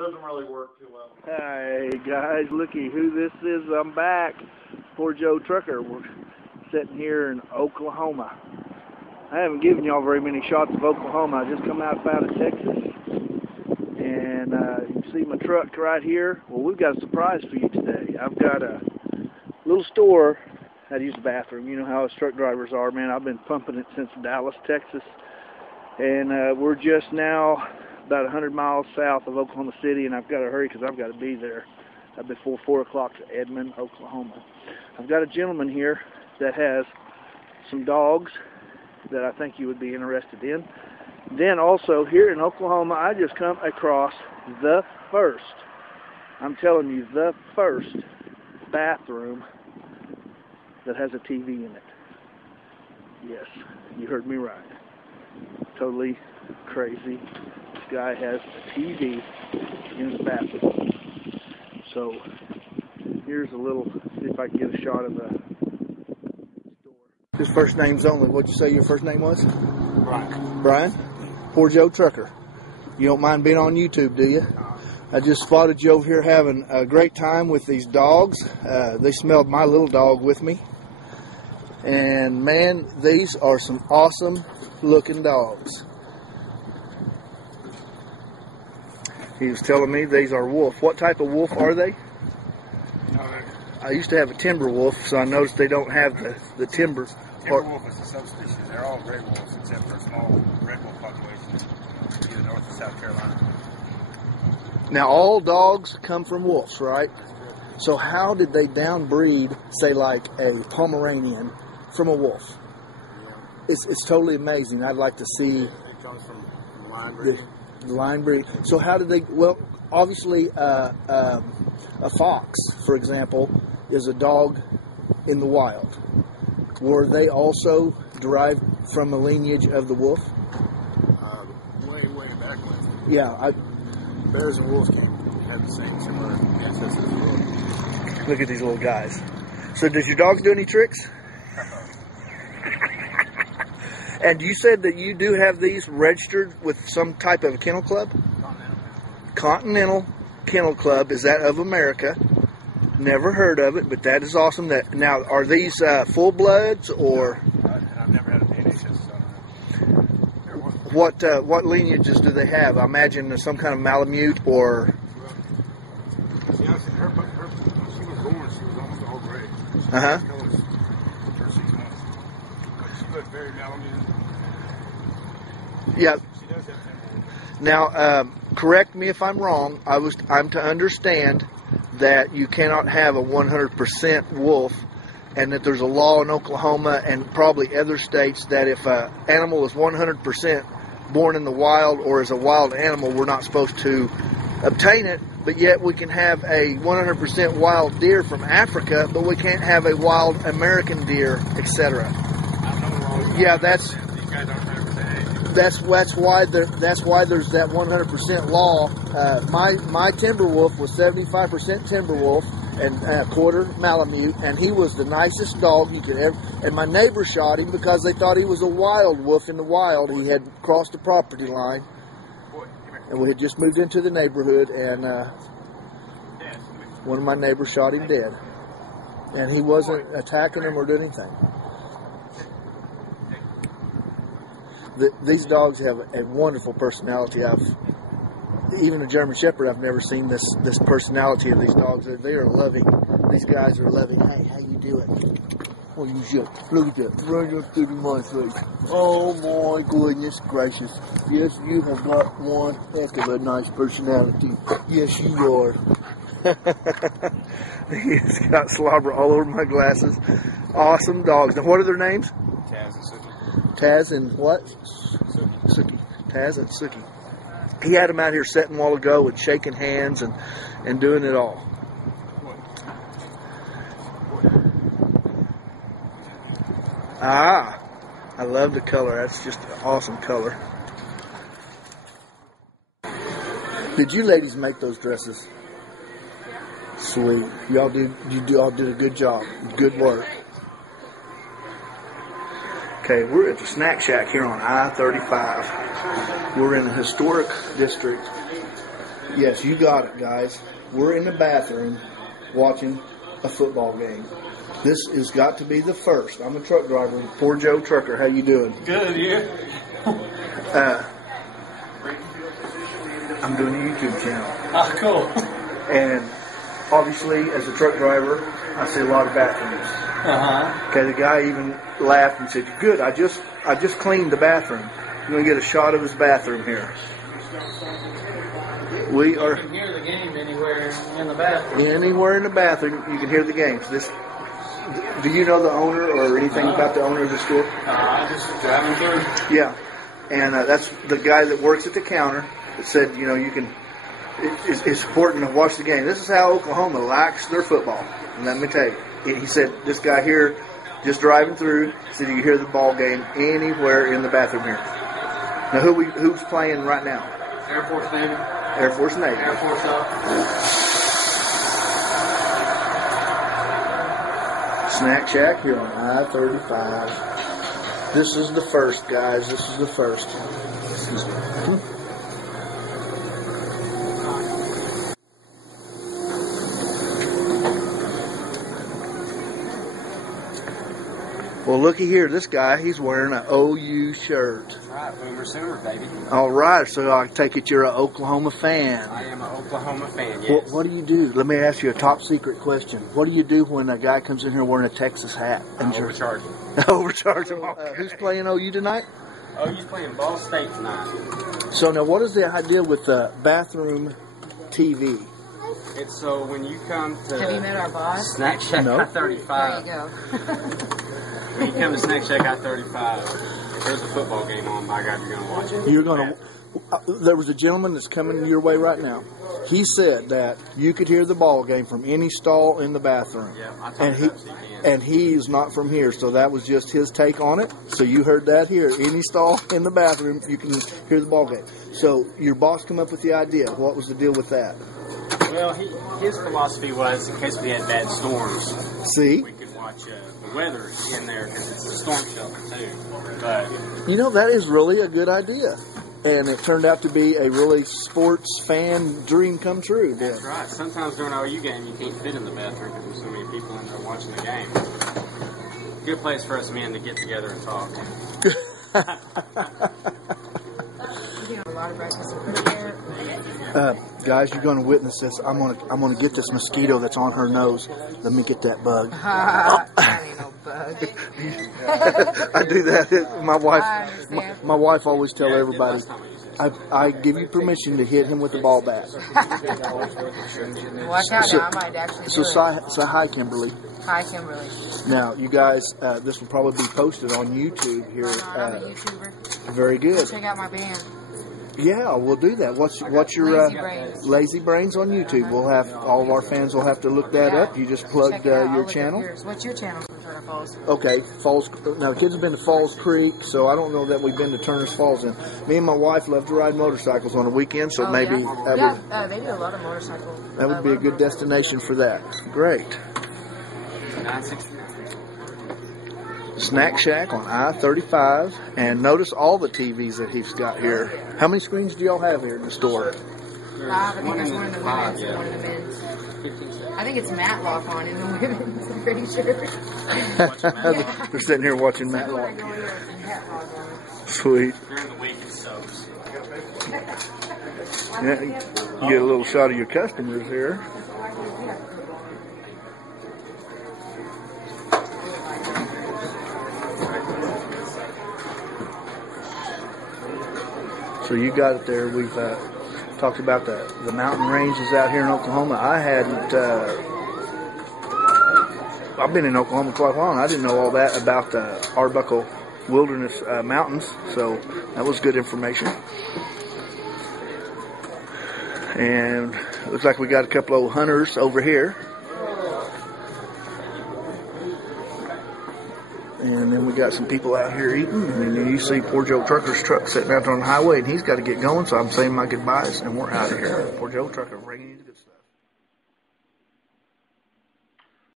Doesn't really work too well. Hey guys, looky who this is. I'm back. Poor Joe Trucker. We're sitting here in Oklahoma. I haven't given y'all very many shots of Oklahoma. I just come out of Texas. And you see my truck right here. Well, we've got a surprise for you today. I've got a little store. I had to use the bathroom. You know how us truck drivers are, man. I've been pumping it since Dallas, Texas. And we're just now about 100 miles south of Oklahoma City, and I've got to hurry because I've got to be there before 4 o'clock to Edmond, Oklahoma. I've got a gentleman here that has some dogs that I think you would be interested in. Then also here in Oklahoma, I just come across the first, I'm telling you, the first bathroom that has a TV in it. Yes, you heard me right. Totally crazy. This guy has a TV in his bathroom. So here's a little, see if I can get a shot of the store. His first name's only, what'd you say your first name was? Brian. Brian? Poor Joe Trucker. You don't mind being on YouTube, do you? I just spotted you over here having a great time with these dogs. They smelled my little dog with me. And man, these are some awesome looking dogs. He was telling me these are wolf. What type of wolf are they? I used to have a timber wolf, so I noticed they don't have the timber. Timber wolf is a subspecies. They're all gray wolves except for a small red wolf population in either North and South Carolina. Now all dogs come from wolves, right? So how did they downbreed, say like a Pomeranian from a wolf? Yeah. It's totally amazing. I'd like to see. It comes from line breeding. The line breed. So how did they? Well, obviously, a fox, for example, is a dog in the wild. Were they also derived from a lineage of the wolf? Way back when. Yeah, Bears and wolves had the same similar ancestors as well. Look at these little guys. So does your dogs do any tricks? And you said that you do have these registered with some type of a kennel club? Continental Kennel Club. Is that of America? Never heard of it, but that is awesome. That now, are these full bloods or? I've never had a paint issue, so. What lineages do they have? I imagine some kind of Malamute or. See, honestly, when she was born, she was almost all gray. For 6 months. She looked very Malamute. Yeah. She does have temple. Now, correct me if I'm wrong. I'm to understand that you cannot have a 100% wolf, and that there's a law in Oklahoma and probably other states that if an animal is 100% born in the wild or is a wild animal, we're not supposed to obtain it. But yet we can have a 100% wild deer from Africa, but we can't have a wild American deer, etc. Yeah, that's why there's that 100% law. My timber wolf was 75% timber wolf and a quarter Malamute, and he was the nicest dog you could ever. And my neighbor shot him because they thought he was a wild wolf in the wild. He had crossed the property line, and we had just moved into the neighborhood, and one of my neighbors shot him dead, and he wasn't attacking him or doing anything. These dogs have a wonderful personality. Even a German Shepherd, I've never seen this personality of these dogs. They are loving. These guys are loving. Hey, how you doing? Oh, you just look at that, right up to my face. Oh my goodness gracious! Yes, you have got one heck of a nice personality. Yes, you are. He's got slobber all over my glasses. Awesome dogs. Now, what are their names? Taz and Suki. Taz and what? Suki. Taz and Suki. He had them out here setting a while ago and shaking hands and doing it all. Ah, I love the color. That's just an awesome color. Did you ladies make those dresses? Sweet. You all did a good job. Good work. Okay, we're at the Snack Shack here on I-35. We're in a historic district Yes, you got it, guys. We're in the bathroom watching a football game. This has got to be the first. I'm a truck driver. Poor Joe Trucker. How you doing? Good, you? I'm doing a YouTube channel. Oh, cool. And obviously, as a truck driver, I see a lot of bathrooms. Uh-huh. Okay, the guy even laughed and said, "Good, I just cleaned the bathroom." You're going to get a shot of his bathroom here. We are... You can hear the game anywhere in the bathroom. Anywhere in the bathroom, you can hear the games. Do you know the owner or anything about the owner of the store? Just driving through. Yeah, and that's the guy that works at the counter that said, you know, you can. It's important to watch the game. This is how Oklahoma likes their football. And let me tell you, he said this guy here, just driving through, said you can hear the ball game anywhere in the bathroom here. Now, who's playing right now? Air Force Navy. Air Force Navy. Air Force Snack Shack here on I-35. This is the first, guys. This is the first. Excuse me. Well, looky here. This guy, he's wearing an OU shirt. That's right, Boomer Sooner, baby. All right, so I take it you're an Oklahoma fan. I am an Oklahoma fan, yes. What do you do? Let me ask you a top secret question. What do you do when a guy comes in here wearing a Texas hat? I overcharge him. Overcharge him. Okay. Who's playing OU tonight? OU's playing Ball State tonight. So now, what is the idea with the bathroom TV? It's so when you come to... Have you met our boss? Snack Shack No. I-35. There you go. When you come to Snack Shack I-35, if there's a football game on, my God, you're going to watch it. You're going to. There was a gentleman that's coming your way right now. He said that you could hear the ball game from any stall in the bathroom. Yeah, I told and him that so he can. and he's not from here, so that was just his take on it. So you heard that here. Any stall in the bathroom, you can hear the ball game. So your boss come up with the idea. What was the deal with that? Well, his philosophy was, in case we had bad storms, See? we could watch the weather in there because it's a storm shelter too. But You know, that is really a good idea. And it turned out to be a really sports fan dream come true. Then. that's right. Sometimes during our OU game, you can't fit in the bathroom because there's so many people in there watching the game. Good place for us men to get together and talk. You know, a lot of breakfast and food there. Guys, you're going to witness this. I'm gonna get this mosquito that's on her nose. Let me get that bug. That ain't no bug. I do that. My I wife, understand. my wife always tell Yeah, everybody, last time I used it. I give you permission to hit him with the ball bat. Watch out now, I might actually So do it. say hi, Kimberly. Hi, Kimberly. Now, you guys, this will probably be posted on YouTube here. I'm a YouTuber. Very good. Check out my band. Yeah, we'll do that. What's your Lazy Brains. Lazy Brains on YouTube? We'll have all of our fans will have to look that up. You just plugged Check it out. I'll your look up channel. yours. What's your channel? Turner Falls. Okay, Falls. Now, kids have been to Falls Creek, so I don't know that we've been to Turner's Falls. And me and my wife love to ride motorcycles on a weekend, so maybe yeah. They do a lot of motorcycle. that would be a good destination for that. Great. 969. Snack Shack on I-35, and notice all the TVs that he's got here. How many screens do y'all have here in the store? 5. I think there's one in the women's and one in the men's. I think it's Matlock on in the women's, I'm pretty sure. They're sitting here watching Matlock. Go here and Matlock on. Sweet. During the week, it soaks. Yeah, you get a little shot of your customers here. So you got it there. We've talked about the mountain ranges out here in Oklahoma. I hadn't. I've been in Oklahoma quite a while, and I didn't know all that about the Arbuckle Wilderness Mountains. So that was good information. And it looks like we got a couple of old hunters over here. And then we got some people out here eating. And then you see poor Joe Trucker's truck sitting out on the highway, and he's got to get going. So I'm saying my goodbyes, and we're out of here. Poor Joe Trucker bringing you the good stuff.